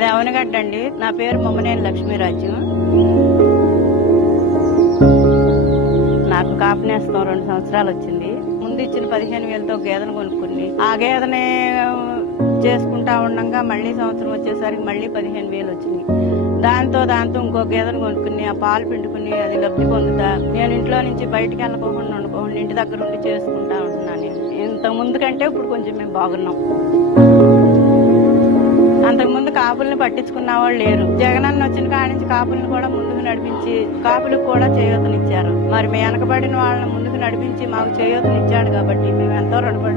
మాది అవనగడ్డ అండి. నా పేరు మొమ్మనేని లక్ష్మీరాజు. నాకు కాపునేస్తాం రెండు సంవత్సరాలు వచ్చింది ముందు ఇచ్చిన పదిహేను వేలతో గేదెను కొనుక్కుని ఆ గేదెని చేసుకుంటా ఉండగా మళ్ళీ సంవత్సరం వచ్చేసరికి మళ్ళీ పదిహేను వేలు వచ్చింది దాంతో దాంతో ఇంకో గేదెను కొనుక్కుని ఆ పాలు పిండుకుని అది లబ్ధి పొందుతా నేను ఇంట్లో నుంచి బయటికి వెళ్ళకోకుండా ఉండకోకుండా ఇంటి దగ్గర ఉండి చేసుకుంటా ఉంటున్నాను ఇంత ముందు కంటే ఇప్పుడు కొంచెం మేము బాగున్నాం. అంతకుముందు కాపుల్ని పట్టించుకున్న వాళ్ళు లేరు. జగనన్న వచ్చిన కాడి నుంచి కాపుల్ని కూడా ముందుకు నడిపించి కాపులకు కూడా చేయూతనిచ్చారు. మరి మేము వెనకబడిన వాళ్ళని ముందుకు నడిపించి మాకు చేయూతనిచ్చాడు కాబట్టి మేము ఎంతో రుణపడి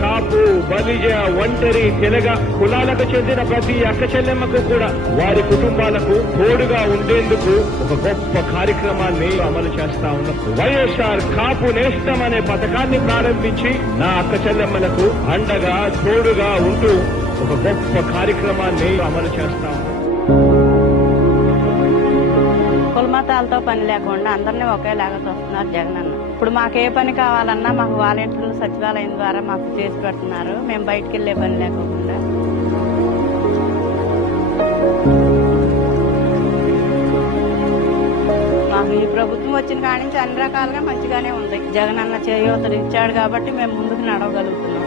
కాపు బలిజ ఒంటరి తెలగ కులాలకు చెందిన ప్రతి అక్క చెల్లెమ్మకు కూడా వారి కుటుంబాలకు తోడుగా ఉండేందుకు ఒక గొప్ప కార్యక్రమాన్ని అమలు చేస్తా ఉన్నాం వైఎస్ఆర్ కాపు నేస్తం అనే పథకాన్ని ప్రారంభించి నా అక్క చెల్లెమ్మలకు అండగా తోడుగా ఉంటూ ఒక గొప్ప కార్యక్రమాన్ని అమలు చేస్తా కులమతాలతో పని లేకుండా అందరినీ ఒకేలాగా చూస్తున్నారు జగనన్న. ఇప్పుడు మాకు ఏ పని కావాలన్నా మాకు వాలంటీర్లు సచివాలయం ద్వారా మాకు చేసి పెడుతున్నారు. మేము బయటకు వెళ్ళే పని లేకుండా మాకు ఈ ప్రభుత్వం వచ్చిన కాడి నుంచి అన్ని రకాలుగా మంచిగానే ఉంది. జగనన్న చేయూతలు ఇచ్చాడు కాబట్టి మేము ముందుకు నడవగలుగుతున్నాం.